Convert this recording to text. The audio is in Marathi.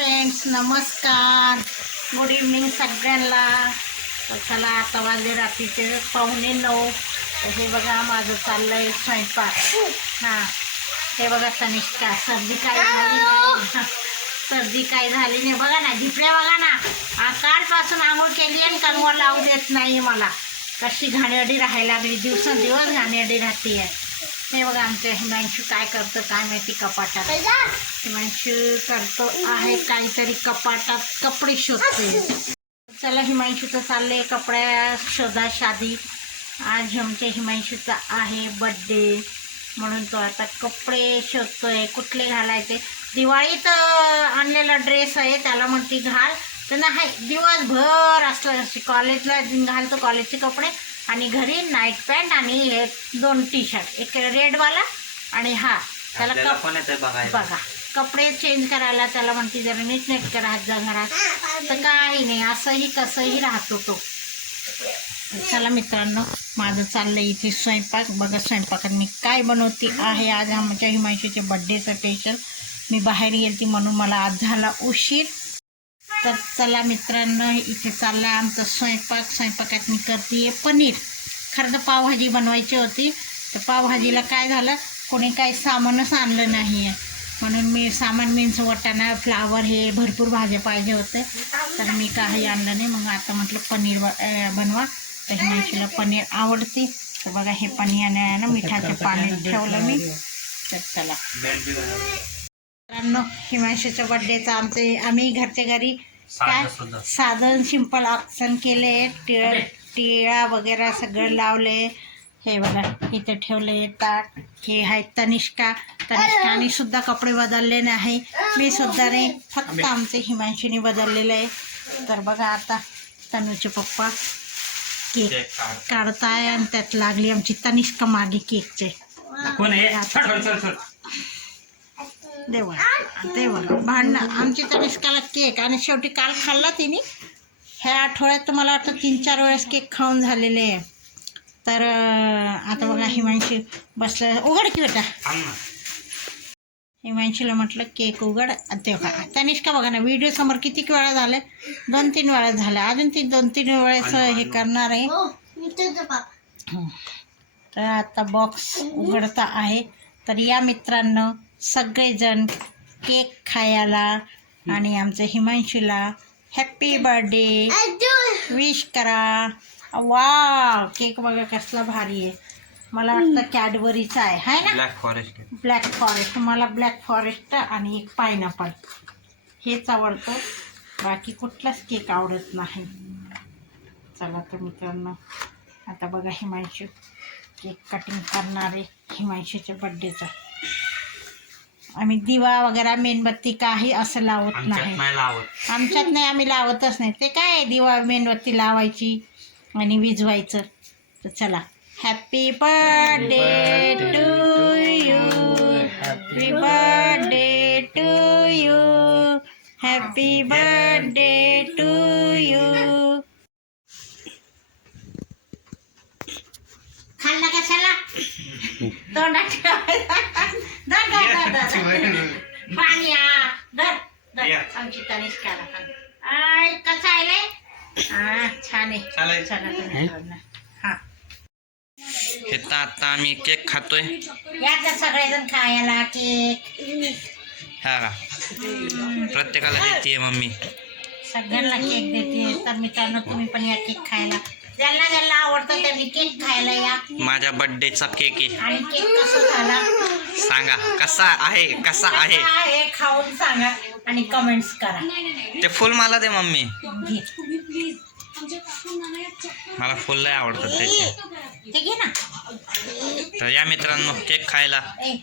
फ्रेंड्स नमस्कार. गुड इव्हनिंग सगळ्यांना. चला आता वाजले रात्रीचे पाहुणे नऊ. हे बघा माझं चाललंय स्वयंपाक. हां. हे बघा तनिष्का सर्दी काय झाली? नाही. सर्दी काय झाली? नाही बघा ना झिपऱ्या बघा ना. आ, कालपासून आंघोळ केली आणि कंगवा लावू देत नाही मला. कशी घाणेरडी राहायला लागली दिवसेंदिवस घाणेरडी राहते आहे हे बघा आमच्या हिमांशू काय करतं काय माहिती कपाटात. हिमांशू करतो आहे काहीतरी कपाटात कपडे शोधते. चला हिमांशूचं चाललंय कपड्या शोधा शादी. आज आमच्या हिमांशूचा आहे बड्डे म्हणून तो आता कपडे शोधतोय कुठले घालायचे. दिवाळीत आणलेला ड्रेस आहे त्याला म्हणते घाल. तर नाही दिवसभर असलं कॉलेजला घालतो कॉलेजचे कपडे. आणि घरी नाईट पॅन्ट आणि हे दोन टी शर्ट एक रेडवाला आणि हा त्याला कप बघा. कपडे चेंज करायला त्याला म्हणते जरा नीट नेट राहत जा घरात तर काही नाही असंही कसंही राहतो तो. चला मित्रांनो माझं चाललंय इथे स्वयंपाक. बघा स्वयंपाकात मी काय बनवते आहे आज आमच्या हिमांशूच्या बड्डेचं स्पेशल मी बाहेर गेलती म्हणून मला आज झाला उशीर. तर चला मित्रांनो इथे चालला आमचा स्वयंपाक. स्वयंपाकात मी करते पनीर. खरं तर पावभाजी बनवायची होती. तर पावभाजीला काय झालं? कोणी काही सामानच आणलं नाही आहे म्हणून मी सामान मीन्स वाटाणा फ्लावर हे भरपूर भाज्या पाहिजे होते. तर मी काही आणलं नाही. मग आता म्हटलं पनीर ब- बनवा. तर हिमांशीला पनीर आवडते. तर बघा हे पनीर आहे ना मिठाचं पाणी ठेवलं मी. तर चला. मित्रांनो हिमांशूच्या बड्डेचा आमचे आम्ही घरच्या घरी काय. साधन सिंपल ऑप्शन केले टिळ टिळा वगैरे सगळं लावले. हे बघा इथे ठेवले ताट. हे आहे तनिष्का. तनिष्काने सुद्धा कपडे बदलले नाही. मी सुद्धा नाही फक्त आमचे हिमांशीने बदललेले आहे. तर बघा आता तनूचे पप्पा केक केक काढ. काढताय आणि त्यात लागली आमची तनिष्का मागे केकचे कोण आहे चल, चल, चल, चल. देवा देवा. भांडणं आमची तनिष्काला केक आणि शेवटी काल खाल्ला तिने. ह्या आठवड्यात तर मला वाटतं तीन चार वेळेस केक खाऊन झालेले आहे. तर आता बघा हिमांशी बसलं. उघड की बेटा. हिमांशीला म्हटलं केक उघड. ते बघा तनिष्का बघा ना व्हिडिओ समोर किती वेळा झाले? दोन तीन वेळा झाल्या अजून ती दोन तीन वेळेस हे करणार आहे. हं. तर आता बॉक्स उघडता आहे. तर या मित्रांनो सगळेजण केक खायला आणि आमच्या हिमांशूला हॅपी बर्थडे विश करा. वा केक बघा कसला भारी आहे. मला वाटतं कॅडबरीचा आहे हाय ना? ब्लॅक फॉरेस्ट ब्लॅक फॉरेस्ट मला ब्लॅक फॉरेस्ट आणि एक पायनॅपल हेच आवडतं. बाकी कुठलाच केक आवडत नाही. चला तर मित्रांनो आता बघा हिमांशू. केक कटिंग करणार हिमांशूच्या बड्डेचा आम्ही दिवा वगैरे मेणबत्ती काही असं लावत आमच्यात नाही. नाही लावत. आमच्यात नाही आम्ही लावतच नाही. ते काय आहे, दिवा मेणबत्ती लावायची आणि विजवायचं. तर चला. Happy birthday to you happy birthday to you happy birthday to you खाल्ला कशाला तोंडात ठेवायचा. धर, धर, धर, धर. पाणी आ धर धर. या. आमची तनिष्काला खाल आय कसं आहे रे? हा छान आहे. चालेल. चला. हा? हे. तर आता आम्ही केक खातोय. या तर सगळेजण खायला केक. हा. का प्रत्येकाला देते मम्मी. सगळ्यांना केक देते तर मित्रांनो तुम्ही पण या केक खायला. ज्यांना ज्यांना आवडतं त्यांनी केक खायला या. माझ्या बर्थडेचा केक आहे. आणि केक कसं झाला? सांगा कसा आहे कसा आहे? खाऊन सांगा आणि कमेंट्स करा. ते फुल मला दे मम्मी. घे मला फुल लय आवडतात त्याचे. ते घे ना. तर या मित्रांनो केक खायला. ए